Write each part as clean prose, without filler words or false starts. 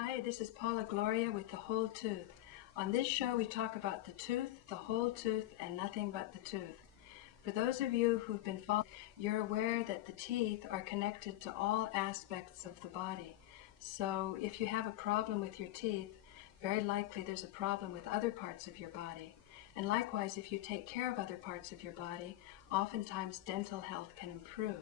Hi, this is Paula Gloria with The Whole Tooth. On this show we talk about the tooth, the whole tooth, and nothing but the tooth. For those of you who've been following, you're aware that the teeth are connected to all aspects of the body. So if you have a problem with your teeth, very likely there's a problem with other parts of your body. And likewise, if you take care of other parts of your body, oftentimes dental health can improve.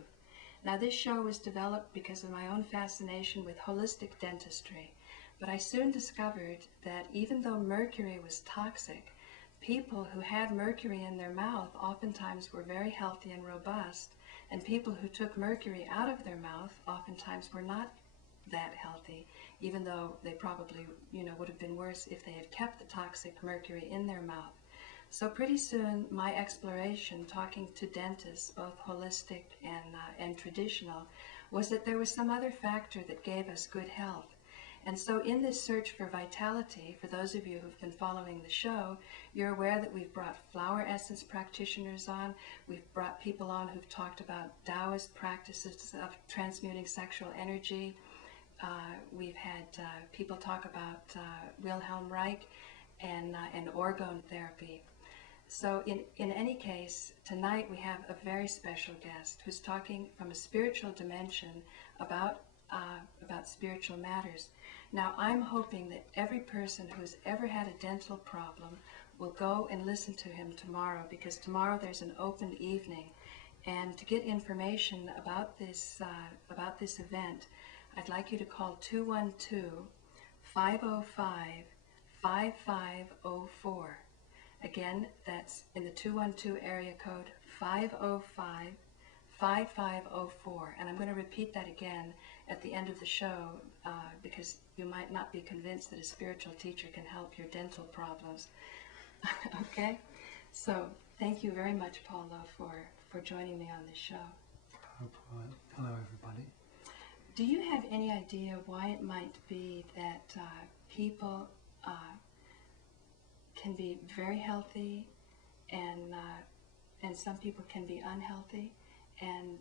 Now, this show was developed because of my own fascination with holistic dentistry, but I soon discovered that even though mercury was toxic, people who had mercury in their mouth oftentimes were very healthy and robust, and people who took mercury out of their mouth oftentimes were not that healthy, even though they probably, would have been worse if they had kept the toxic mercury in their mouth. So pretty soon, my exploration, talking to dentists, both holistic and traditional, was that there was some other factor that gave us good health. And so in this search for vitality, for those of you who've been following the show, you're aware that we've brought flower essence practitioners on. We've brought people on who've talked about Taoist practices of transmuting sexual energy. We've had people talk about Wilhelm Reich and orgone therapy. So in any case, tonight we have a very special guest who's talking from a spiritual dimension about spiritual matters. Now, I'm hoping that every person who's ever had a dental problem will go and listen to him tomorrow, because tomorrow there's an open evening. And to get information about this event, I'd like you to call 212-505-5504. Again, that's in the 212 area code 505-5504. And I'm going to repeat that again at the end of the show because you might not be convinced that a spiritual teacher can help your dental problems. Okay? So thank you very much, Paul Lowe, for joining me on this show. Hello, everybody. Do you have any idea why it might be that people can be very healthy and some people can be unhealthy, and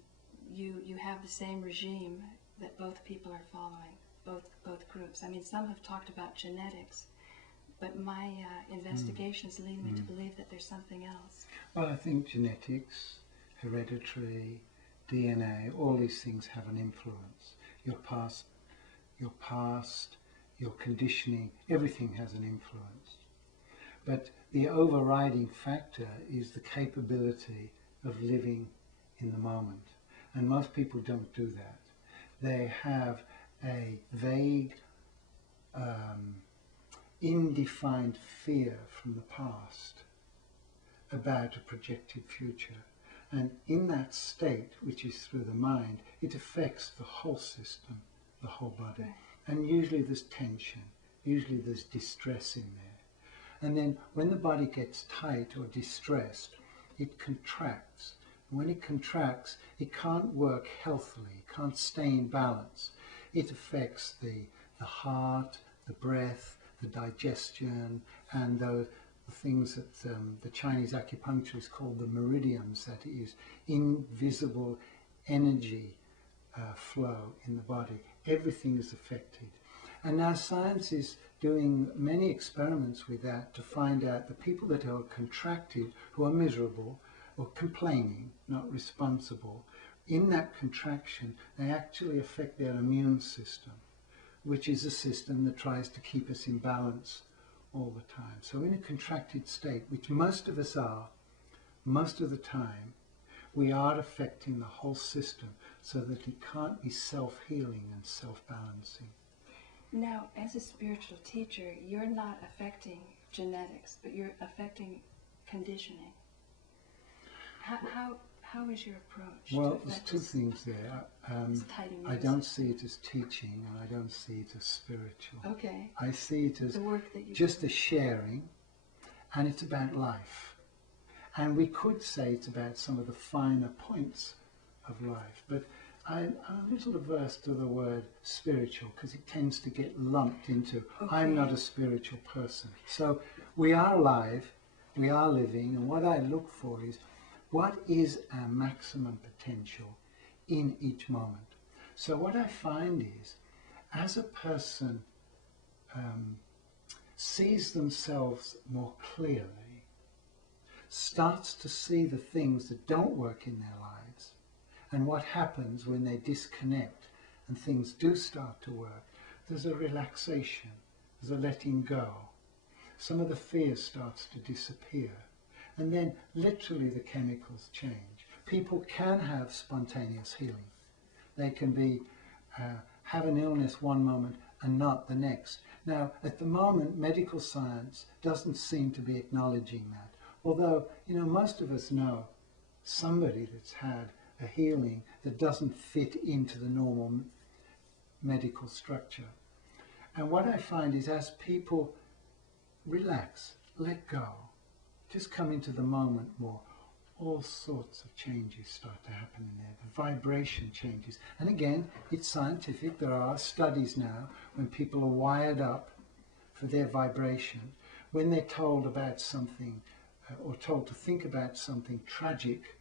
you have the same regime that both people are following, both groups? I mean, some have talked about genetics, but my investigations lead me to believe that there's something else. Well, I think genetics, hereditary, DNA, all these things have an influence. Your past, your conditioning, everything has an influence. But the overriding factor is the capability of living in the moment. And most people don't do that. They have a vague, indefined fear from the past about a projected future. And in that state, which is through the mind, it affects the whole system, the whole body. Right. And usually there's tension, usually there's distress in there. And then when the body gets tight or distressed, it contracts. And when it contracts, it can't work healthily, it can't stay in balance. It affects the heart, the breath, the digestion, and the things that the Chinese acupuncturists call the meridians, that is invisible energy flow in the body. Everything is affected. And now science is doing many experiments with that to find out the people that are contracted, who are miserable or complaining, not responsible, in that contraction, they actually affect their immune system, which is a system that tries to keep us in balance all the time. So in a contracted state, which most of us are, most of the time, we are affecting the whole system so that it can't be self-healing and self-balancing. Now, as a spiritual teacher, you're not affecting genetics, but you're affecting conditioning. How is your approach? Well, there's two things there. I don't see it as teaching, and I don't see it as spiritual. Okay. I see it as the work that you just a sharing, and it's about life. And we could say it's about some of the finer points of life, but I'm a little averse to the word spiritual because it tends to get lumped into, I'm not a spiritual person. So we are alive, we are living, and what I look for is, what is our maximum potential in each moment? So what I find is, as a person sees themselves more clearly, starts to see the things that don't work in their lives, and what happens when they disconnect and things do start to work. There's a relaxation, there's a letting go. Some of the fear starts to disappear, and then literally the chemicals change. People can have spontaneous healing. They can be have an illness one moment and not the next. Now, at the moment, medical science doesn't seem to be acknowledging that. Although, you know, most of us know somebody that's had a healing that doesn't fit into the normal medical structure. And what I find is, as people relax, let go, just come into the moment more, all sorts of changes start to happen in there. The vibration changes. And again, it's scientific. There are studies now when people are wired up for their vibration. When they're told about something or told to think about something tragic,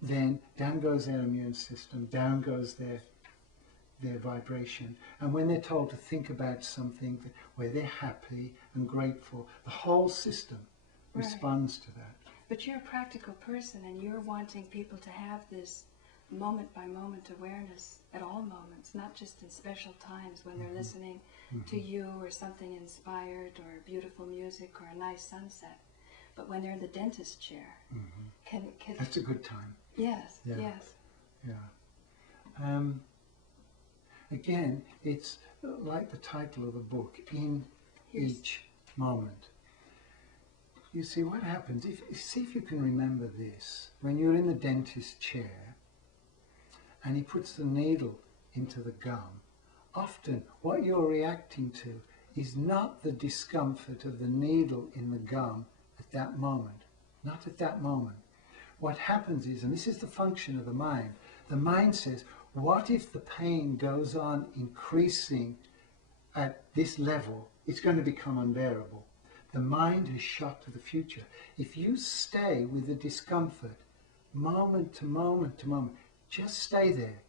then down goes their immune system, down goes their vibration. And when they're told to think about something where they're happy and grateful, the whole system responds to that. But you're a practical person, and you're wanting people to have this moment-by-moment awareness at all moments, not just in special times when they're listening to you or something inspired or beautiful music or a nice sunset, but when they're in the dentist chair. Can That's a good time. Yes, Yeah. yes. Yeah. Again, it's like the title of the book, In Each Moment. You see what happens, see if you can remember this. When you're in the dentist chair and he puts the needle into the gum, often what you're reacting to is not the discomfort of the needle in the gum at that moment. Not at that moment. What happens is, and this is the function of the mind says, what if the pain goes on increasing at this level? It's going to become unbearable. The mind is shot to the future. If you stay with the discomfort, moment to moment to moment, just stay there.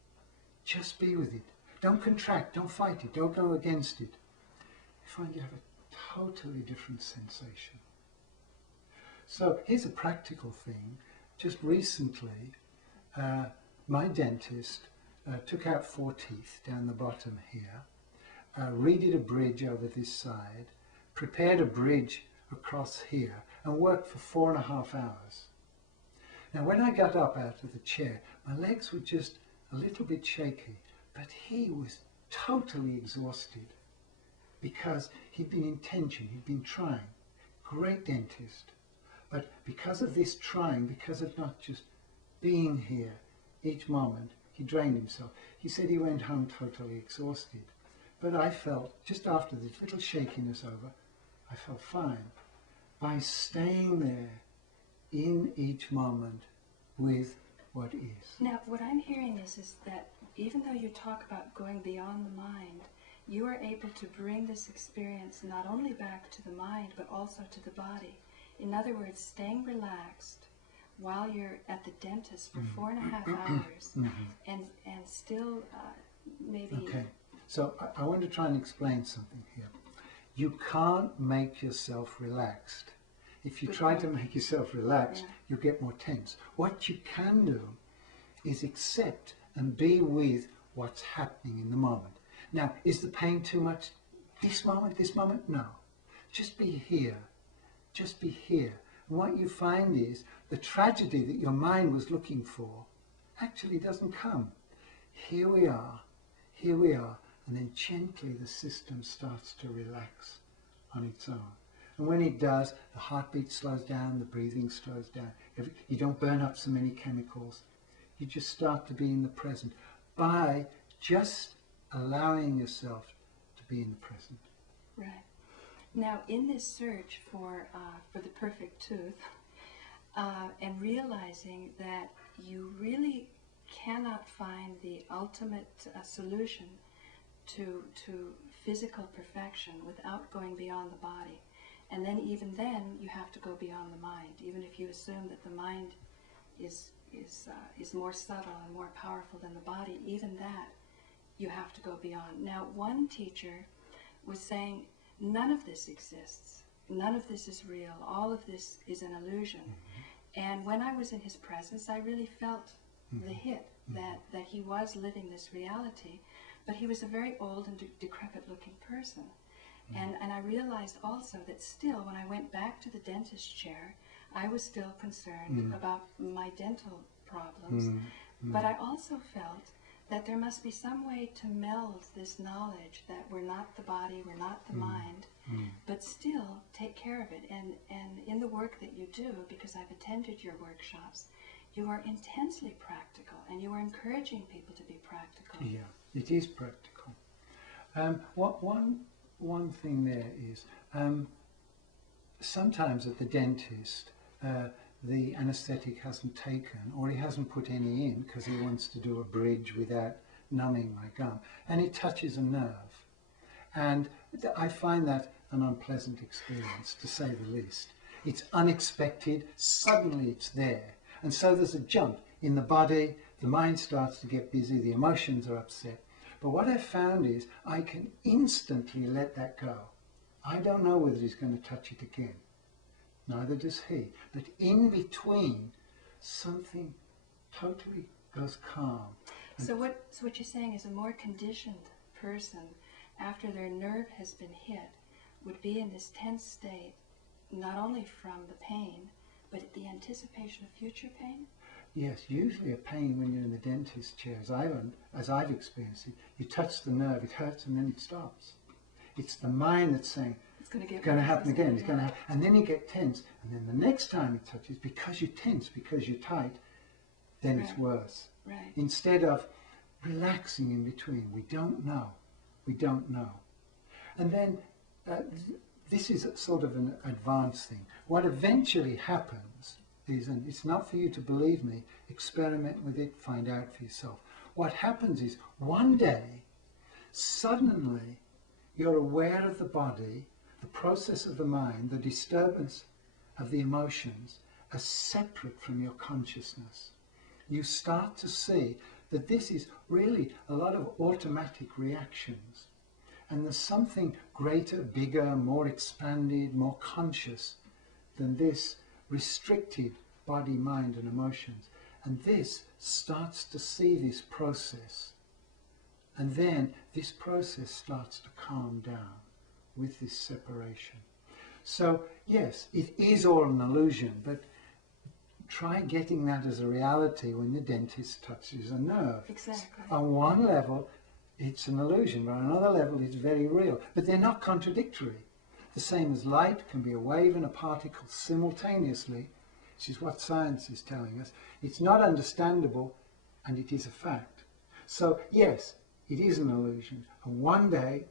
Just be with it. Don't contract, don't fight it, don't go against it. You find you have a totally different sensation. So here's a practical thing. Just recently, my dentist took out 4 teeth down the bottom here, redid a bridge over this side, prepared a bridge across here, and worked for 4.5 hours. Now when I got up out of the chair, my legs were just a little bit shaky, but he was totally exhausted because he'd been in tension, he'd been trying. Great dentist. But because of this trying, because of not just being here each moment, he drained himself. He said he went home totally exhausted. But I felt, just after this little shakiness over, I felt fine by staying there in each moment with what is. Now, what I'm hearing is that even though you talk about going beyond the mind, you are able to bring this experience not only back to the mind, but also to the body. In other words, staying relaxed while you're at the dentist for 4.5 hours and still maybe... Okay, so I want to try and explain something here. You can't make yourself relaxed. If you try to make yourself relaxed, you'll get more tense. What you can do is accept and be with what's happening in the moment. Now, is the pain too much this moment? No. Just be here. Just be here. And what you find is the tragedy that your mind was looking for actually doesn't come. Here we are, and then gently the system starts to relax on its own. And when it does, the heartbeat slows down, the breathing slows down. You don't burn up so many chemicals. You just start to be in the present by just allowing yourself to be in the present. Right. Now, in this search for the perfect tooth, and realizing that you really cannot find the ultimate solution to physical perfection without going beyond the body. And then even then, you have to go beyond the mind. Even if you assume that the mind is more subtle and more powerful than the body, even that you have to go beyond. Now, one teacher was saying, none of this exists. None of this is real. All of this is an illusion. And when I was in his presence, I really felt the hit that he was living this reality. But he was a very old and decrepit looking person. And I realized also that still, when I went back to the dentist chair, I was still concerned about my dental problems. But I also felt that there must be some way to meld this knowledge that we're not the body, we're not the mind, but still take care of it. And in the work that you do, because I've attended your workshops, you are intensely practical, and you are encouraging people to be practical. Yeah, it is practical. One thing there is, sometimes at the dentist, the anaesthetic hasn't taken, or he hasn't put any in because he wants to do a bridge without numbing my gum, and it touches a nerve. And I find that an unpleasant experience, to say the least. It's unexpected, suddenly it's there. And so there's a jump in the body, the mind starts to get busy, the emotions are upset. But what I've found is I can instantly let that go. I don't know whether he's going to touch it again. Neither does he. But in between, something totally goes calm. So what you're saying is a more conditioned person, after their nerve has been hit, would be in this tense state, not only from the pain, but the anticipation of future pain? Yes, usually a pain when you're in the dentist chair, as I've experienced it, you touch the nerve, it hurts, and then it stops. It's the mind that's saying, it's going to happen again, it's going to happen. And then you get tense, and then the next time it touches, because you're tense, because you're tight, then it's worse. Right. Instead of relaxing in between, we don't know. We don't know. And then this is sort of an advanced thing. What eventually happens is, and it's not for you to believe me, experiment with it, find out for yourself. What happens is, one day, suddenly, you're aware of the body, the process of the mind, the disturbance of the emotions as separate from your consciousness. You start to see that this is really a lot of automatic reactions. And there's something greater, bigger, more expanded, more conscious than this restricted body, mind, and emotions. And this starts to see this process. And then this process starts to calm down with this separation. So, yes, it is all an illusion, but try getting that as a reality when the dentist touches a nerve. Exactly. On one level, it's an illusion, but on another level, it's very real. But they're not contradictory. The same as light can be a wave and a particle simultaneously, which is what science is telling us. It's not understandable, and it is a fact. So, yes, it is an illusion. And one day,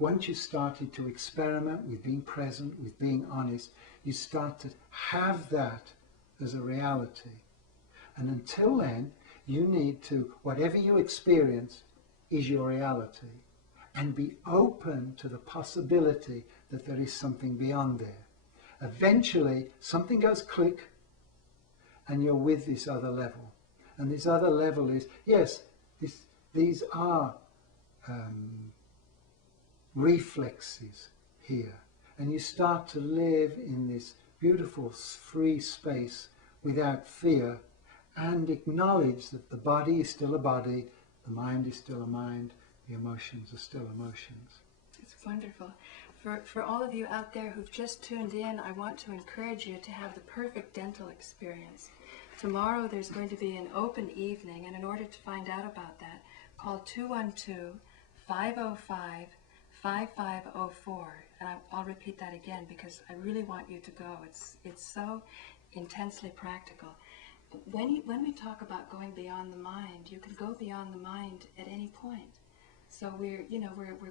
once you started to experiment with being present, with being honest, you start to have that as a reality. And until then, you need to, whatever you experience is your reality. And be open to the possibility that there is something beyond there. Eventually, something goes click, and you're with this other level. And this other level is, yes, these are reflexes here. And you start to live in this beautiful, free space without fear, and acknowledge that the body is still a body, the mind is still a mind, the emotions are still emotions. It's wonderful. For all of you out there who've just tuned in, I want to encourage you to have the perfect dental experience. Tomorrow there's going to be an open evening, and in order to find out about that, call 212-505-5504. And I'll repeat that again because I really want you to go. It's so intensely practical. When we talk about going beyond the mind, you can go beyond the mind at any point. So we're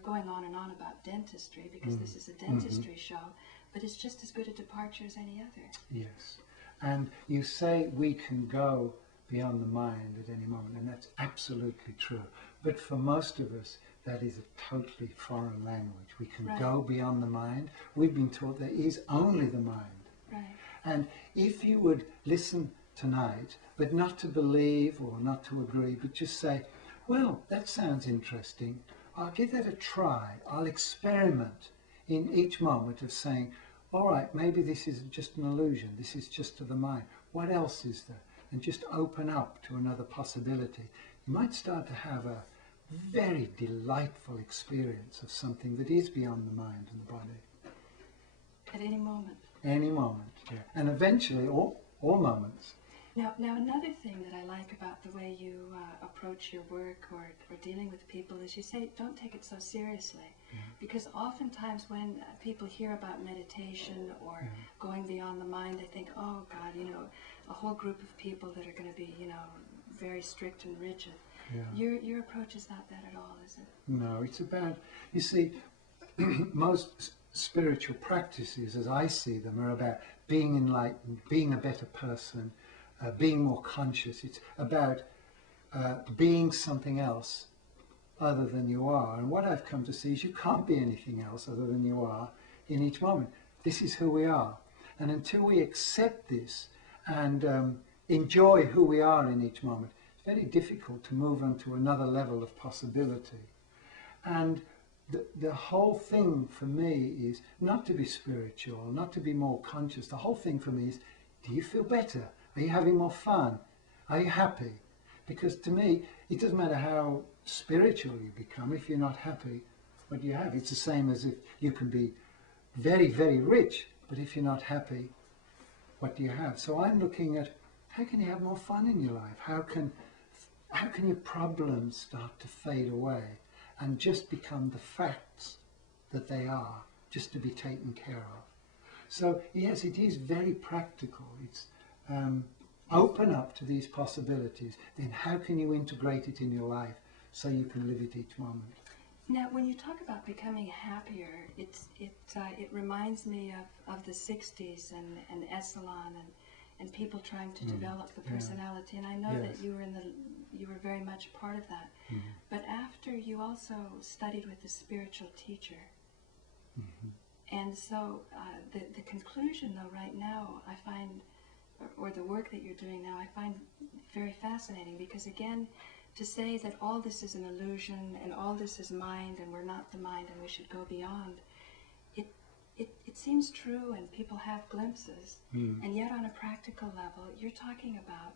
going on and on about dentistry because this is a dentistry show, but it's just as good a departure as any other. Yes. And you say we can go beyond the mind at any moment, and that's absolutely true. But for most of us, that is a totally foreign language. We can go beyond the mind. We've been taught there is only the mind. Right. And if you would listen tonight, but not to believe or not to agree, but just say, well, that sounds interesting. I'll give that a try. I'll experiment in each moment of saying, all right, maybe this is just an illusion. This is just to the mind. What else is there? And just open up to another possibility. You might start to have a very delightful experience of something that is beyond the mind and the body. At any moment. Any moment, yeah. And eventually, all moments. Now another thing that I like about the way you approach your work or dealing with people is you say, don't take it so seriously. Yeah. Because oftentimes when people hear about meditation or going beyond the mind, they think, oh God, you know, a whole group of people that are going to be, you know, very strict and rigid. Yeah. Your approach is not that at all, is it? No, it's about, you see, most spiritual practices, as I see them, are about being enlightened, being a better person, being more conscious. It's about being something else other than you are. And what I've come to see is you can't be anything else other than you are in each moment. This is who we are. And until we accept this and enjoy who we are in each moment, it's very difficult to move on to another level of possibility. And the whole thing for me is not to be spiritual, not to be more conscious. The whole thing for me is, do you feel better? Are you having more fun? Are you happy? Because to me, it doesn't matter how spiritual you become. If you're not happy, what do you have? It's the same as if you can be very, very rich, but if you're not happy, what do you have? So I'm looking at how can you have more fun in your life? How can your problems start to fade away and just become the facts that they are, just to be taken care of? So yes, it is very practical. It's open up to these possibilities. Then how can you integrate it in your life so you can live it each moment? Now, when you talk about becoming happier, it reminds me of the 60s and Esalen and people trying to develop the personality. And I know that you were very much part of that. But after you also studied with a spiritual teacher. And so the conclusion, though, right now, I find, or the work that you're doing now, I find very fascinating, because again, to say that all this is an illusion and all this is mind and we're not the mind and we should go beyond, it seems true and people have glimpses, and yet on a practical level, you're talking about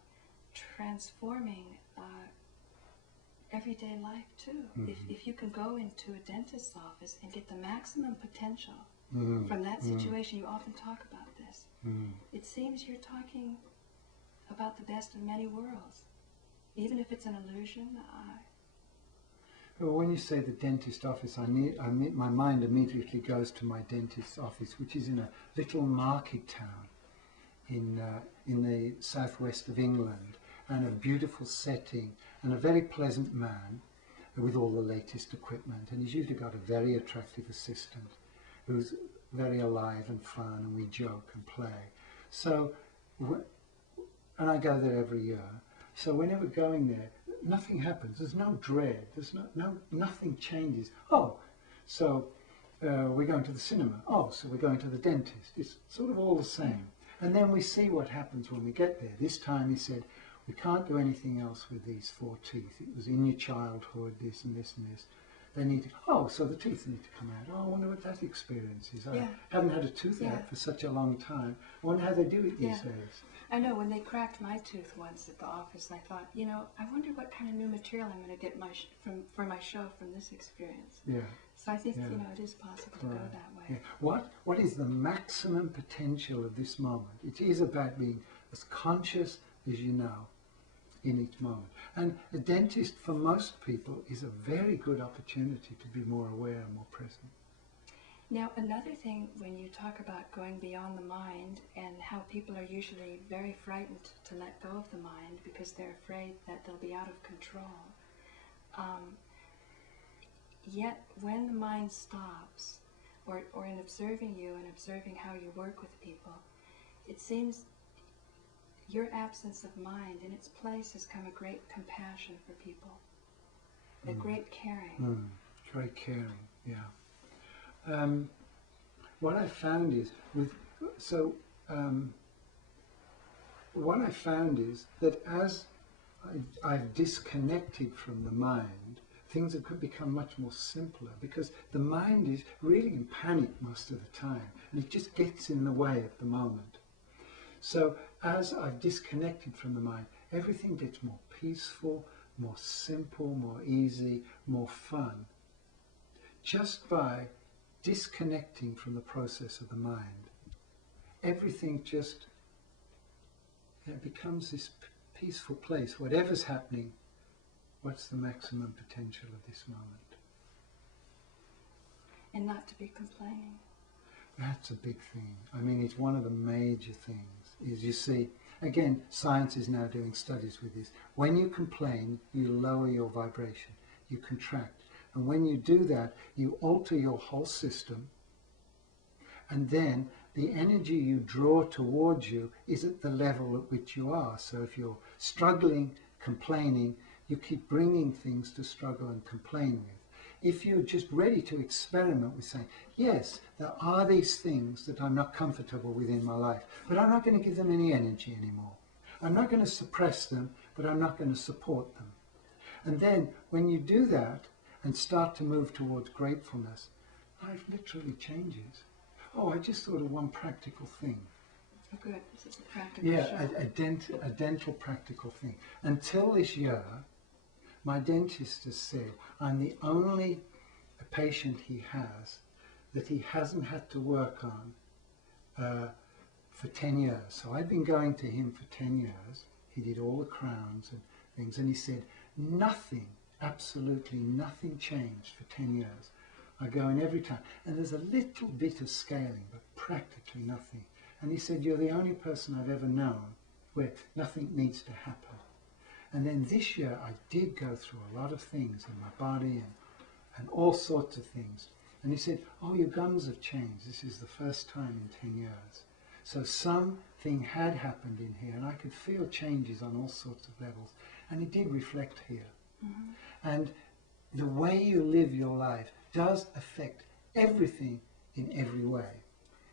transforming everyday life too. If you can go into a dentist's office and get the maximum potential from that situation, you often talk about this. It seems you're talking about the best of many worlds, even if it's an illusion. Well, when you say the dentist office, my mind immediately goes to my dentist's office, which is in a little market town in the southwest of England, and a beautiful setting, and a very pleasant man with all the latest equipment. And he's usually got a very attractive assistant who's very alive and fun, and we joke and play. So, and I go there every year. So whenever going there, nothing happens. There's no dread. There's nothing changes. Oh, so we're going to the cinema. Oh, so we're going to the dentist. It's sort of all the same. And then we see what happens when we get there. This time he said, we can't do anything else with these 4 teeth. It was in your childhood, this and this and this. They need to, oh, so the teeth need to come out. Oh, I wonder what that experience is. I haven't had a tooth out for such a long time. I wonder how they do it these days. I know, when they cracked my tooth once at the office, I thought, you know, I wonder what kind of new material I'm going to get for my show from this experience. Yeah. So I think, you know, it is possible to go that way. Yeah. What is the maximum potential of this moment? It is about being as conscious as you know in each moment. And a dentist, for most people, is a very good opportunity to be more aware and more present. Now, another thing, when you talk about going beyond the mind and how people are usually very frightened to let go of the mind because they're afraid that they'll be out of control. Yet, when the mind stops, or in observing you and observing how you work with people, it seems your absence of mind in its place has come a great compassion for people, a great caring. Great caring, yeah. What I found is what I found is that as I've disconnected from the mind, things that could become much more simpler, because the mind is really in panic most of the time, and it just gets in the way at the moment. So as I've disconnected from the mind, everything gets more peaceful, more simple, more easy, more fun, just by disconnecting from the process of the mind. Everything just becomes this peaceful place. Whatever's happening, what's the maximum potential of this moment? And not to be complaining. That's a big thing. I mean, it's one of the major things, is you see, again, science is now doing studies with this. When you complain, you lower your vibration, you contract. And when you do that, you alter your whole system, and then the energy you draw towards you is at the level at which you are. So if you're struggling, complaining, you keep bringing things to struggle and complain with. If you're just ready to experiment with saying, yes, there are these things that I'm not comfortable with in my life, but I'm not going to give them any energy anymore. I'm not going to suppress them, but I'm not going to support them. And then when you do that and start to move towards gratefulness, life literally changes. Oh, I just thought of one practical thing. Oh, good. This is a practical show. A dental practical thing. Until this year, my dentist has said I'm the only patient he has that he hasn't had to work on for 10 years. So I've been going to him for 10 years. He did all the crowns and things, and he said nothing, absolutely nothing changed for 10 years. I go in every time, and there's a little bit of scaling, but practically nothing. And he said, you're the only person I've ever known where nothing needs to happen. And then this year I did go through a lot of things in my body and all sorts of things. And he said, oh, your gums have changed. This is the first time in 10 years. So something had happened in here, and I could feel changes on all sorts of levels. And it did reflect here. Mm-hmm. And the way you live your life does affect everything in every way.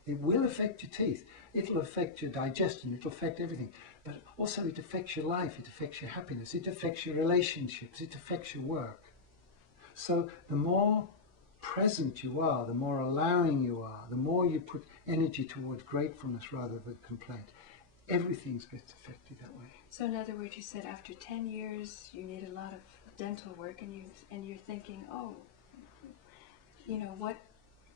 It will affect your teeth, it'll affect your digestion, it'll affect everything. But also it affects your life, it affects your happiness, it affects your relationships, it affects your work. So the more present you are, the more allowing you are, the more you put energy towards gratefulness rather than complaint, everything gets affected that way. So in other words, you said after 10 years you need a lot of dental work, and you're thinking, oh, you know what,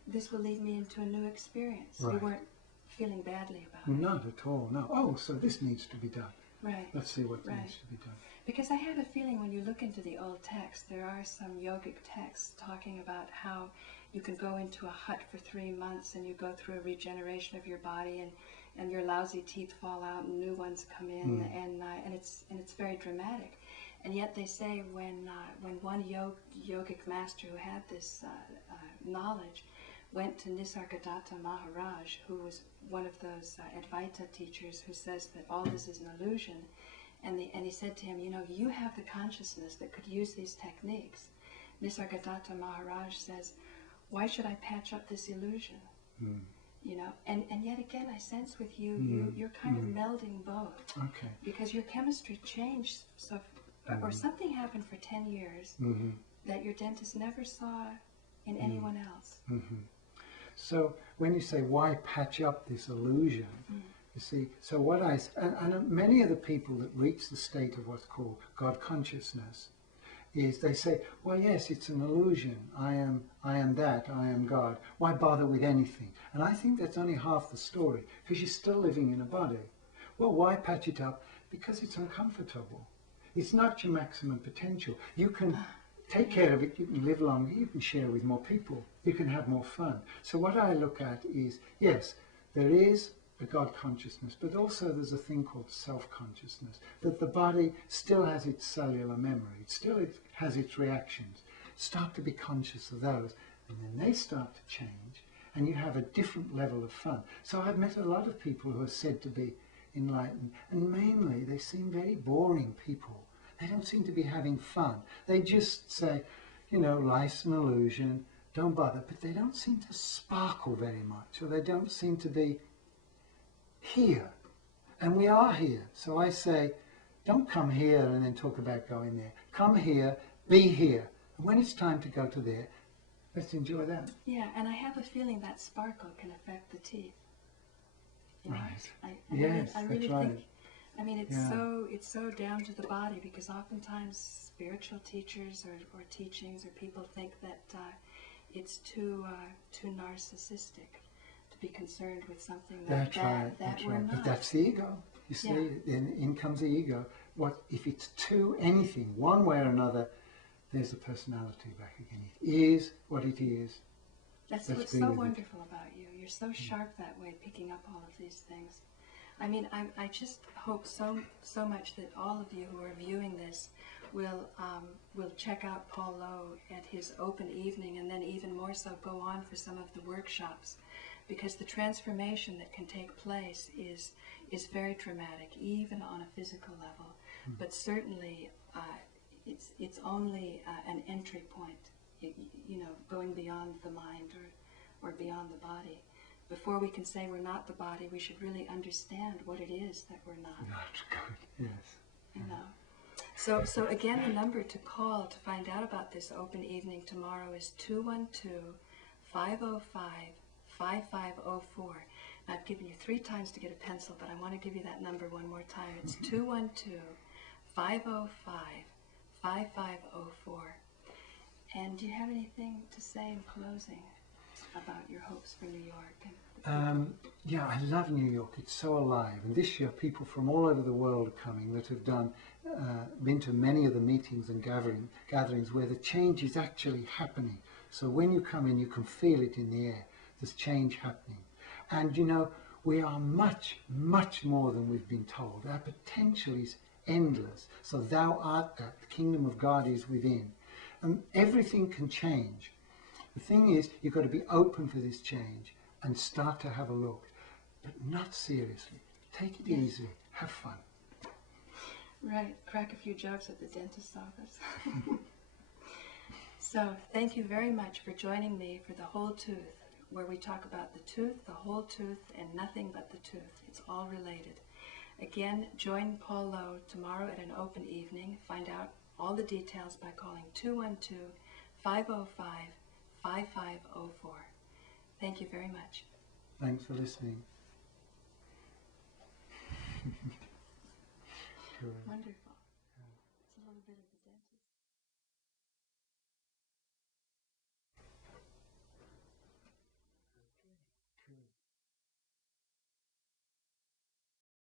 this will lead me into a new experience. Right. You weren't feeling badly about it. Not at all, no. Oh, so this needs to be done. Right. Let's see what Right. needs to be done. Because I have a feeling when you look into the old texts, there are some yogic texts talking about how you can go into a hut for 3 months and you go through a regeneration of your body, and your lousy teeth fall out and new ones come in, and it's very dramatic. And yet they say when one yogic master who had this knowledge went to Nisargadatta Maharaj, who was one of those Advaita teachers who says that all this is an illusion, and he said to him, you know, you have the consciousness that could use these techniques. Nisargadatta Maharaj says, why should I patch up this illusion? You know, and yet again I sense with you, you're kind of melding both. Okay. Because your chemistry changed, so or something happened for 10 years that your dentist never saw in anyone else. So when you say, why patch up this illusion, you see, so what and many of the people that reach the state of what's called God consciousness, is they say, well, yes, it's an illusion. I am that, I am God. Why bother with anything? And I think that's only half the story, because you're still living in a body. Well, why patch it up? Because it's uncomfortable. It's not your maximum potential. You can take care of it, you can live longer, you can share with more people, you can have more fun. So what I look at is, yes, there is a God consciousness, but also there's a thing called self-consciousness, that the body still has its cellular memory, it has its reactions. Start to be conscious of those, and then they start to change, and you have a different level of fun. So I've met a lot of people who are said to be enlightened, and mainly they seem very boring people. They don't seem to be having fun. They just say, you know, life's an illusion, don't bother, but they don't seem to sparkle very much, or they don't seem to be here. And we are here. So I say, don't come here and then talk about going there. Come here, be here, And when it's time to go to there, let's enjoy that. Yeah, and I have a feeling that sparkle can affect the teeth. You know? Right. I Yes, really that's right. think, I mean, it's Yeah. it's so down to the body, because oftentimes spiritual teachers or teachings or people think that it's too narcissistic to be concerned with something That's right. That's we're right. not. But that's the ego. You see, then in comes the ego. What if it's too anything, one way or another? There's the personality back again. It is what it is. That's Let's what's be so with it. wonderful about you. You're so sharp that way, picking up all of these things. I mean, I just hope so much that all of you who are viewing this will check out Paul Lowe at his open evening, and then even more so go on for some of the workshops, because the transformation that can take place is very dramatic, even on a physical level. But certainly, it's only an entry point. You know, going beyond the mind or beyond the body. Before we can say we're not the body, we should really understand what it is that we're not. Not good. Yes. You know. So again, the number to call to find out about this open evening tomorrow is 212-505-5504. I've given you 3 times to get a pencil, but I want to give you that number one more time. It's 212-505-5504. And do you have anything to say in closing about your hopes for New York? Yeah, I love New York. It's so alive. And this year, people from all over the world are coming that have been to many of the meetings and gatherings where the change is actually happening. So when you come in, you can feel it in the air. There's change happening. And you know, we are much, much more than we've been told. Our potential is endless. So thou art that. The kingdom of God is within. And everything can change. The thing is, you've got to be open for this change and start to have a look. But not seriously. Take it easy. Have fun. Right. Crack a few jokes at the dentist's office. So, thank you very much for joining me for The Whole Tooth, where we talk about the tooth, the whole tooth, and nothing but the tooth. It's all related. Again, join Paul Lowe tomorrow at an open evening. Find out all the details by calling 212-505-5504. Thank you very much. Thanks for listening. Wonderful.